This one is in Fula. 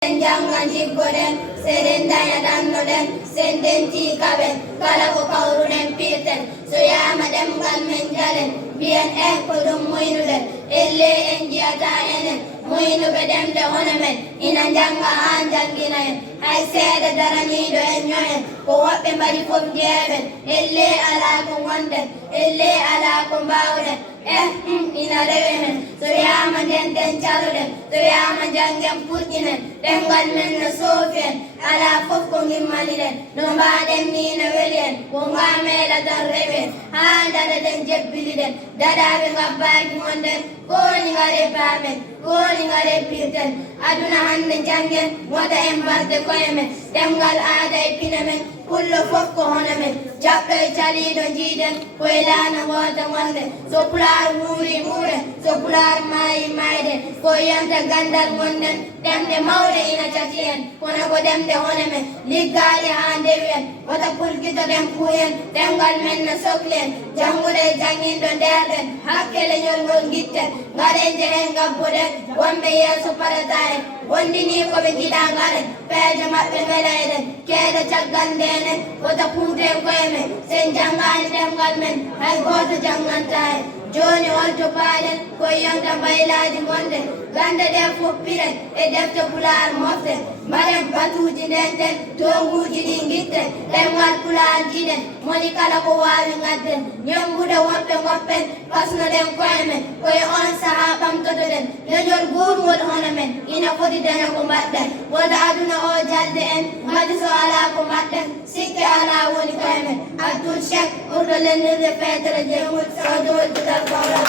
Jangan jibgoden, serendaya dannoden, sendenti kaben, kala ko kaurunen piten, soya madem gal menjalen, bien kodum muinuden, elle enjiata enen, muinu bedem de onamen, ina janga anjanginayen, ay seeda daranido enyoyen, ko wabbe mari fof jeben, elle ala ko wonden, elle ala ko mbawden, ina rewenen, soya den chaluden, soya jangen purjinen, dengal men no sofen ala fof ko gimmaniɗen no mbaɗen ni no welien ko ngamela tan rewen ha dada den jebbiliɗen dadaɓe ngabbaki monden koni ngare bamen koni ngare pirten aduna hande jangen wota en barde koye men demgal aada e pina men pullo fof ko hono men jaɓɓo e caliɗo jiiden koye laana wota wonde so pular muuri muuren so pular maayi mayden ko yiyanta gandal gonɗen ɗemɗe mawɗe ina cati en kono ko ɗemɗe hone men liggade ha ndewi en wota pulkitoɗen puuyen ɗemgal men no sohli en janngude e janginɗo nderɗen hakkele ñolngol guitten ngaɗen jehen gabbuɗen wonɓe yeeso parata en wondini koɓe giɗa ngaɗen peeje maɓɓe weɗa eɗen keeɗe caggal ndenen wota puuten koye men sen janngani ɗemgal men hay goto jannganta en joni holto paaɗen koye yonta mbaylaji gonɗen gande ɗe foppiɗen e defte pular moften mbaɗen batuji ndenten tonguji ɗi guitten ɗemgal pular jiɗen moni kala ko wawi gadden ñambude wonɓe goppen pasnoɗen koye men koye on saaha ɓamtotoɗen leñol gurgol hono men ina foti daña ko mbaɗɗen woto aduna o jalde en madi so ala ko mbaɗɗen sikke ala woni koye men abdoul chek ɓurɗo lennirde feetere jeyngol sawde woltugal kawral